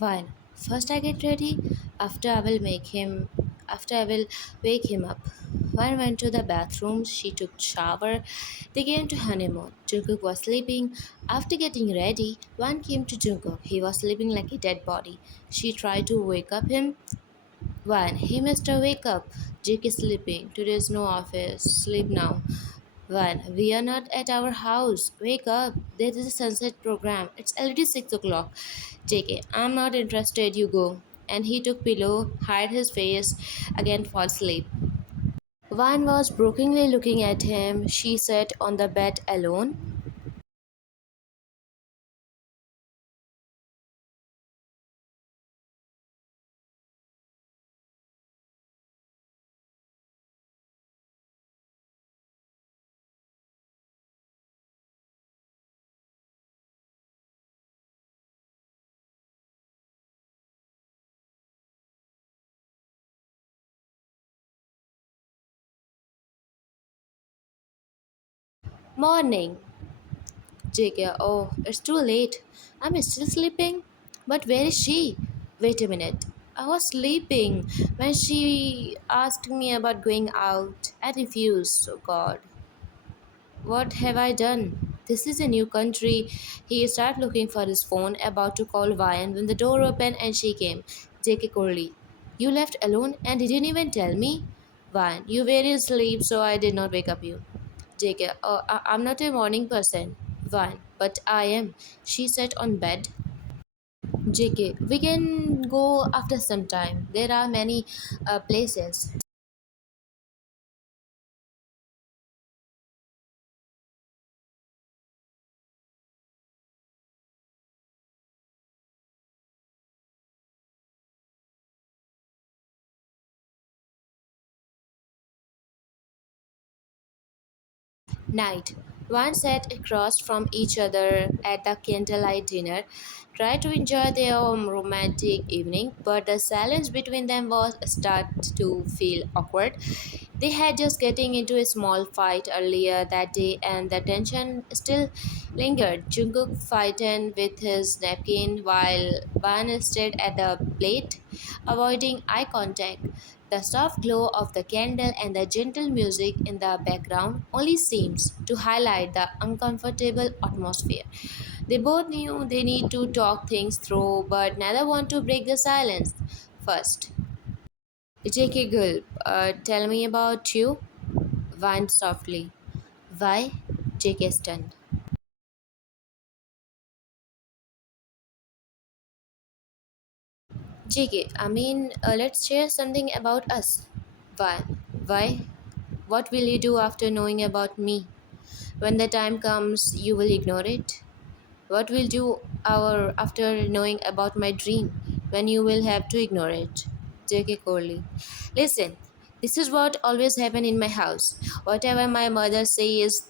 Fine. First I get ready. After I will wake him up. One went to the bathroom. She took shower. They came to honeymoon. Jungkook was sleeping. After getting ready, one came to Jungkook. He was sleeping like a dead body. She tried to wake up him. One, hey Mister, wake up. Jake is sleeping. Today is no office. Sleep now. One, we are not at our house. Wake up. There is a sunset program. It's already 6 o'clock. JK, I'm not interested. You go. And he took pillow, hid his face, again fall asleep. One was brokenly looking at him. She sat on the bed alone. Morning. JK, oh, it's too late. I'm still sleeping. But where is she? Wait a minute. I was sleeping when she asked me about going out. I refused. Oh God. What have I done? This is a new country. He started looking for his phone, about to call Vian when the door opened and she came. JK Corley. You left alone and didn't even tell me? Vian, you were asleep, so I did not wake up you. JK, I'm not a morning person. Vian, but I am. She sat on bed. JK, we can go after some time. There are many places. Night. One sat across from each other at the candlelight dinner, tried to enjoy their romantic evening, but the silence between them was start to feel awkward. They had just getting into a small fight earlier that day, and the tension still lingered. Jungkook fighting with his napkin while Van stared at the plate, avoiding eye contact. The soft glow of the candle and the gentle music in the background only seems to highlight the uncomfortable atmosphere. They both knew they need to talk things through, but neither want to break the silence. First, JK Gulp, tell me about you. Whined softly. Why? JK stunned. JK, let's share something about us. Why? Why? What will you do after knowing about me? When the time comes, you will ignore it. What will do our after knowing about my dream when you will have to ignore it? JK Corley. Listen, this is what always happen in my house. Whatever my mother says,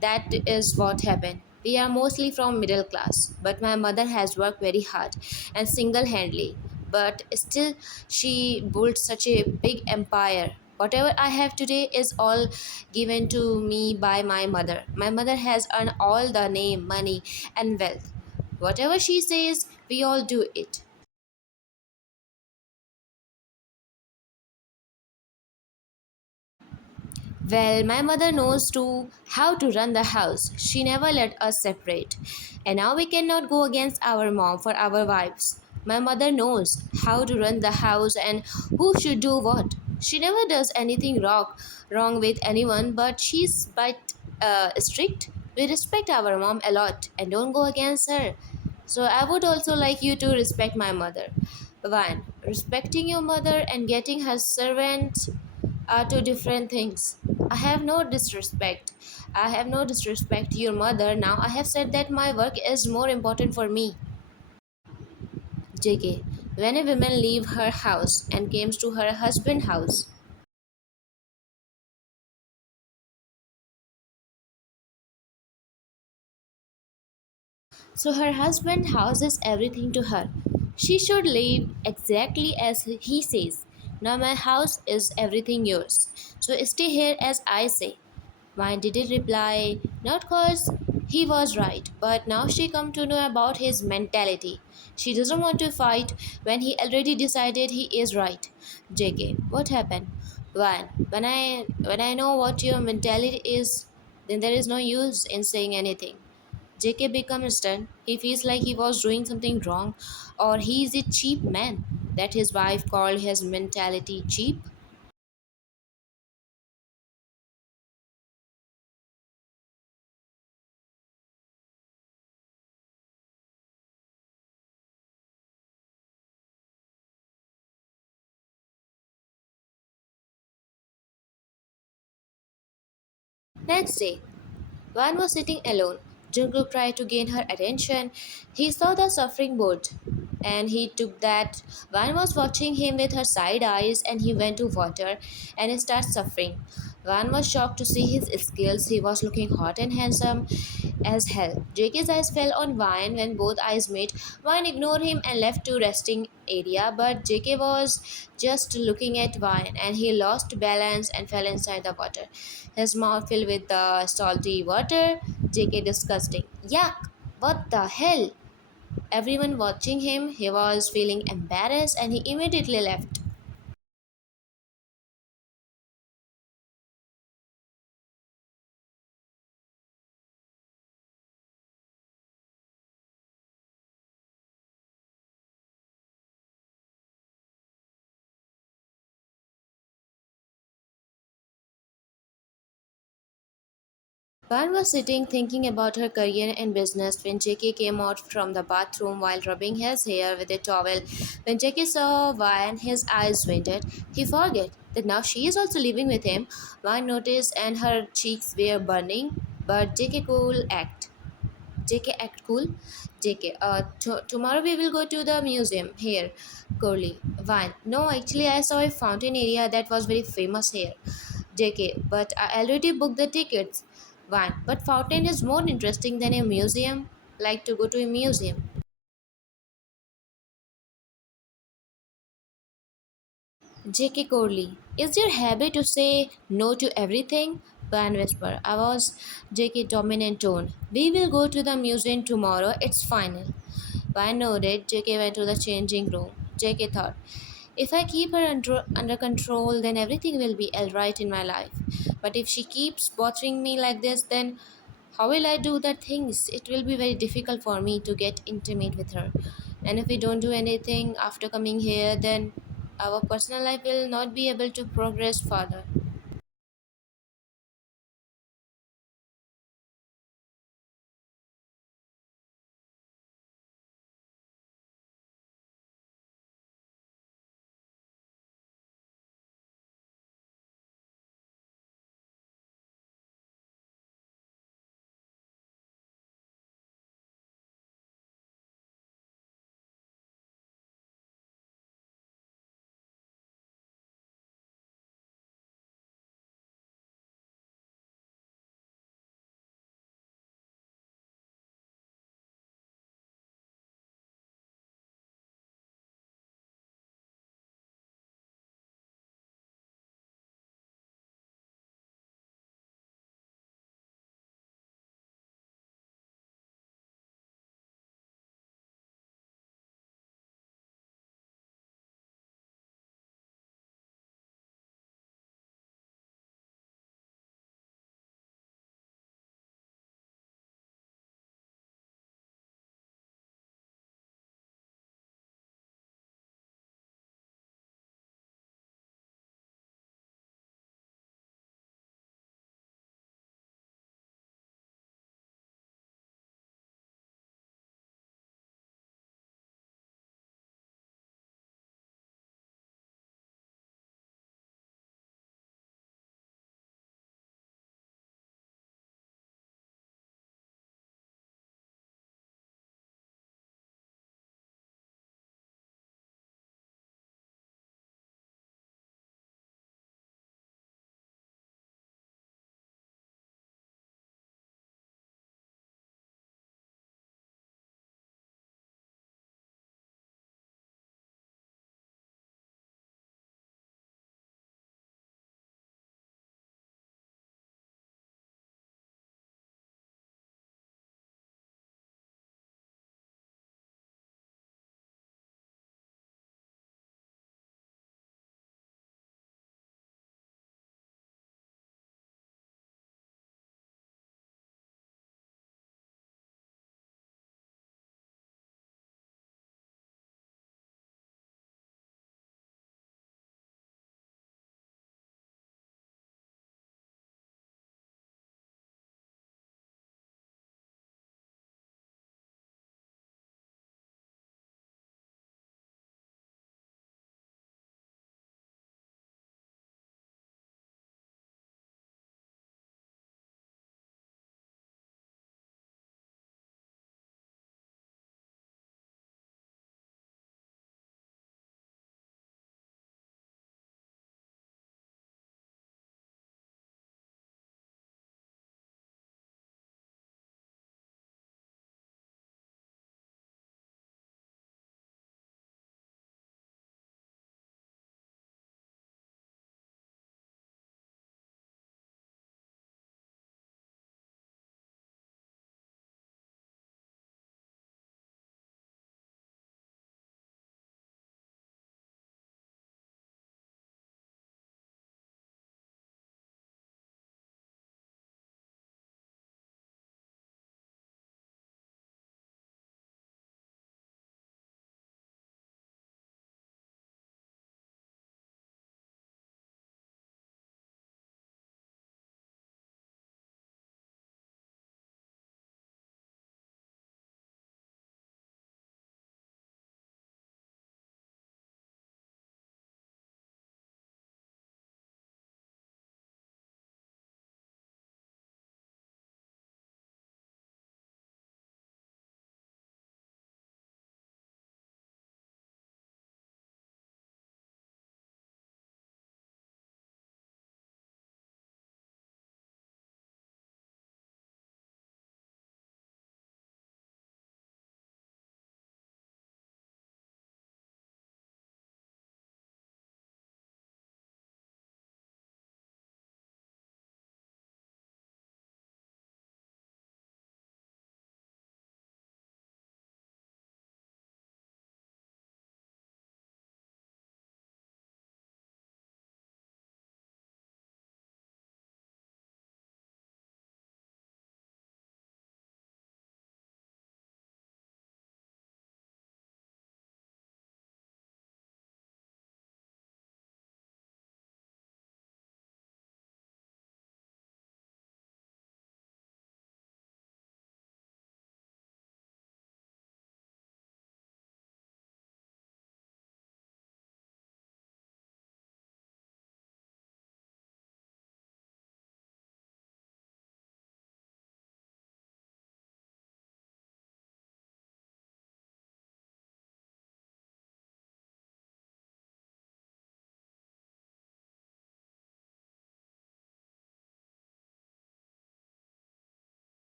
that is what happened. We are mostly from middle class, but my mother has worked very hard and single-handedly. But still, she built such a big empire. Whatever I have today is all given to me by my mother. My mother has earned all the name, money, and wealth. Whatever she says, we all do it. Well, my mother knows too how to run the house. She never let us separate. And now we cannot go against our mom for our wives. My mother knows how to run the house and who should do what. She never does anything wrong with anyone, but she's but strict. We respect our mom a lot and don't go against her. So I would also like you to respect my mother. One, respecting your mother and getting her servant are two different things. I have no disrespect. I have no disrespect to your mother. Now I have said that my work is more important for me. JK. When a woman leave her house and comes to her husband's house, so her husband house is everything to her. She should live exactly as he says. Now my house is everything yours. So stay here as I say. Wine didn't reply, not because he was right, but now she come to know about his mentality. She doesn't want to fight when he already decided he is right. JK, what happened? Wine, when I know what your mentality is, then there is no use in saying anything. JK becomes stunned. He feels like he was doing something wrong, or he is a cheap man that his wife called his mentality cheap. Next day, Van was sitting alone. Jungkook tried to gain her attention. He saw the suffering boat, and he took that. Van was watching him with her side eyes, and he went to water and started suffering. Van was shocked to see his skills. He was looking hot and handsome as hell. JK's eyes fell on Vine when both eyes met. Vine ignored him and left to resting area, but JK was just looking at Vine and he lost balance and fell inside the water. His mouth filled with the salty water. JK disgusting. Yuck! What the hell? Everyone watching him, he was feeling embarrassed and he immediately left. Van was sitting thinking about her career and business when JK came out from the bathroom while rubbing his hair with a towel. When JK saw Van, his eyes winded. He forgot that now she is also living with him. Van noticed and her cheeks were burning, but JK act cool. JK, tomorrow we will go to the museum here. Curly. Van. No, actually I saw a fountain area that was very famous here. JK, but I already booked the tickets. Van, but fountain is more interesting than a museum. Like to go to a museum. JK Corley, is your habit to say no to everything? Van whisper. I was JK dominant tone. We will go to the museum tomorrow. It's final. Van nodded. JK went to the changing room. JK thought, if I keep her under control, then everything will be alright in my life. But if she keeps bothering me like this, then how will I do the things? It will be very difficult for me to get intimate with her. And if we don't do anything after coming here, then our personal life will not be able to progress further.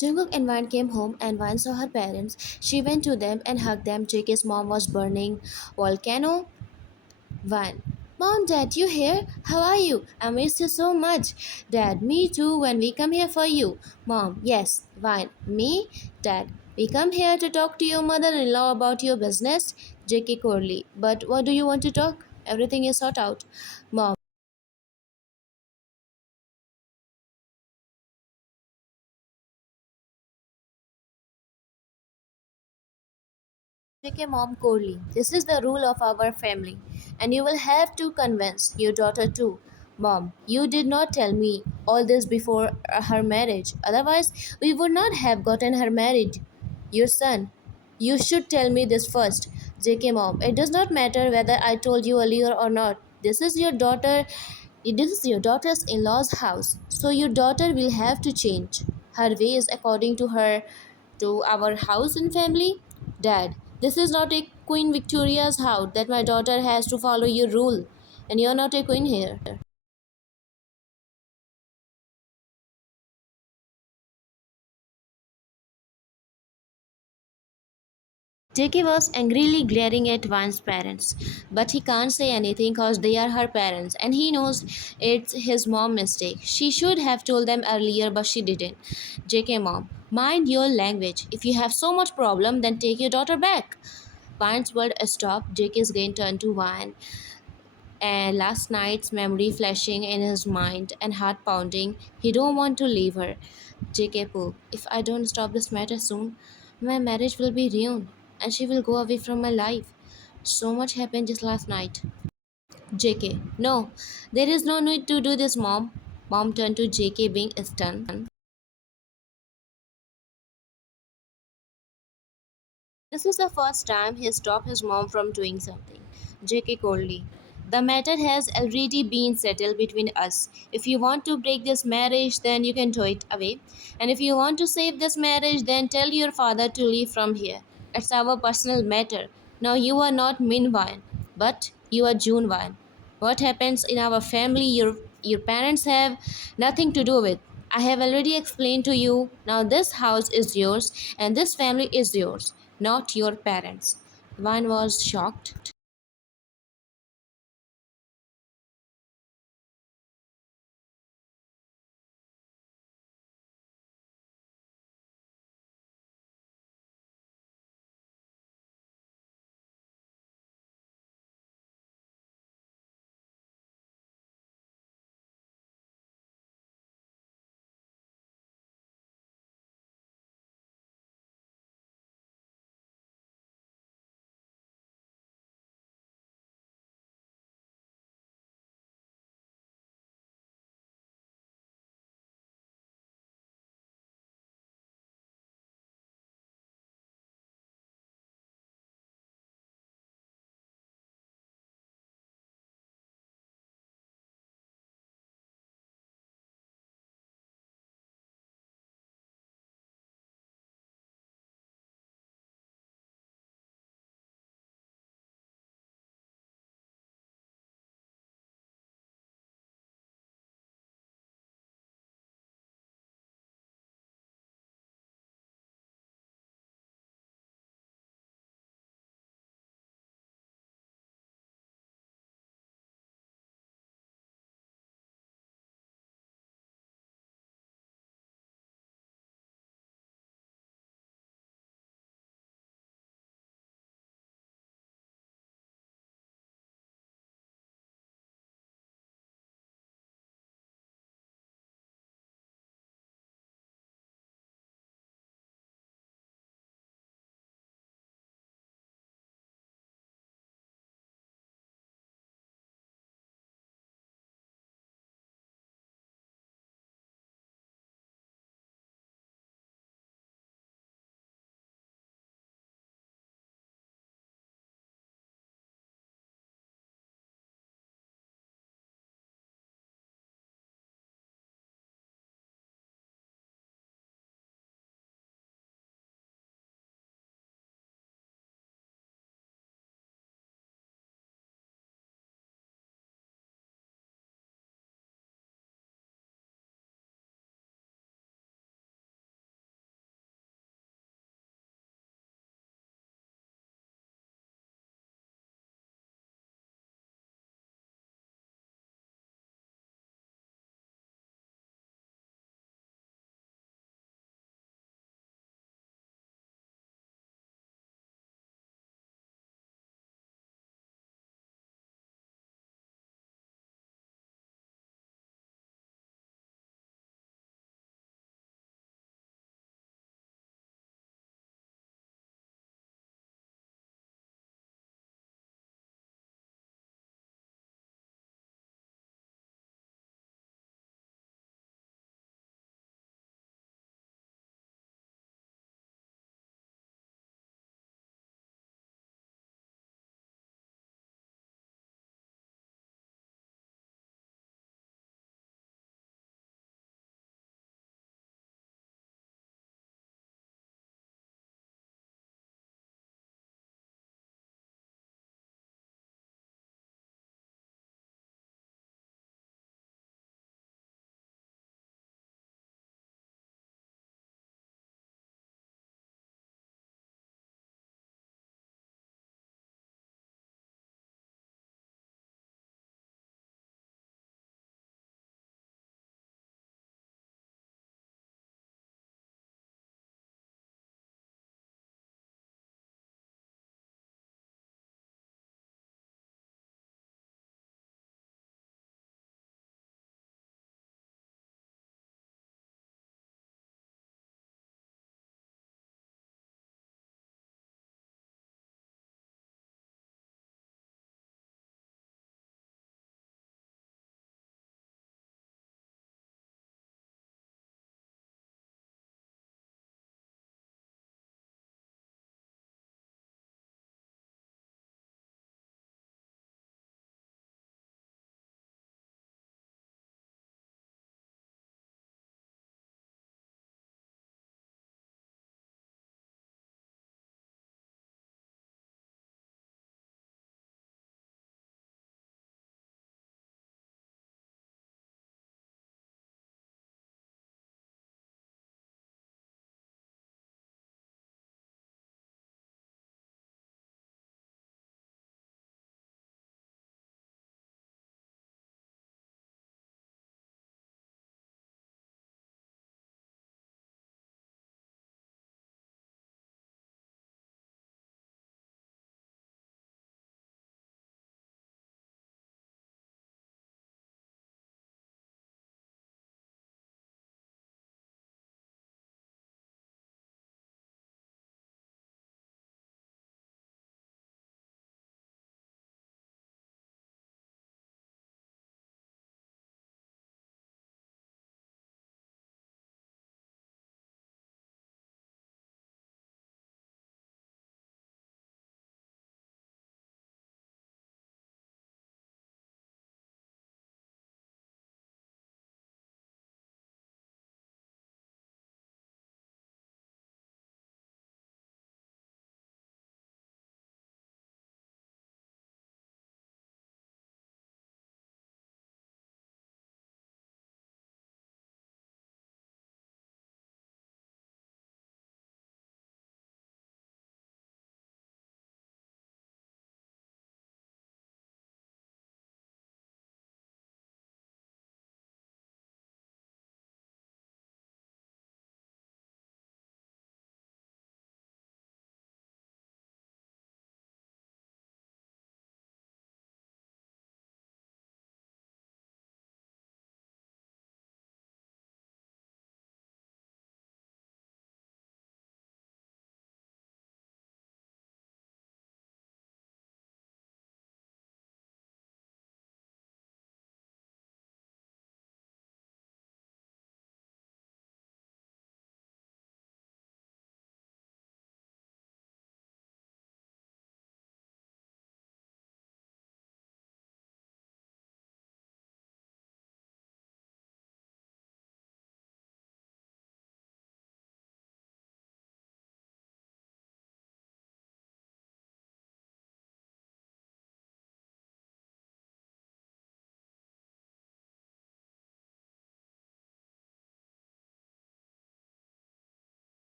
Jungkook and Vine came home and Vine saw her parents. She went to them and hugged them. JK's mom was burning volcano. Vine. Mom, Dad, you here? How are you? I miss you so much. Dad, me too when we come here for you. Mom, yes. Vine. Me? Dad, we come here to talk to your mother-in-law about your business. JK Corley. But what do you want to talk? Everything is sorted out. Mom. JK Mom Corley, this is the rule of our family, and you will have to convince your daughter too. Mom, you did not tell me all this before her marriage, otherwise, we would not have gotten her married. Your son, you should tell me this first. JK Mom, it does not matter whether I told you earlier or not. This is your daughter's in law's house, so your daughter will have to change her ways according to her to our house and family. Dad, this is not a Queen Victoria's house that my daughter has to follow your rule, and you're not a queen here. JK was angrily glaring at Van's parents, but he can't say anything because they are her parents and he knows it's his mom's mistake. She should have told them earlier, but she didn't. JK mom, mind your language. If you have so much problem, then take your daughter back. Van's word stopped. JK's gain turned to Van and last night's memory flashing in his mind and heart pounding. He don't want to leave her. JK Poo, if I don't stop this matter soon, my marriage will be ruined and she will go away from my life. So much happened just last night. JK, no, there is no need to do this, mom. Mom turned to JK being stunned. This is the first time he stopped his mom from doing something. JK coldly. The matter has already been settled between us. If you want to break this marriage, then you can throw it away. And if you want to save this marriage, then tell your father to leave from here. It's our personal matter. Now you are not Min Wan, but you are June Wan. What happens in our family, your parents have nothing to do with. I have already explained to you. Now this house is yours and this family is yours, not your parents. Van was shocked.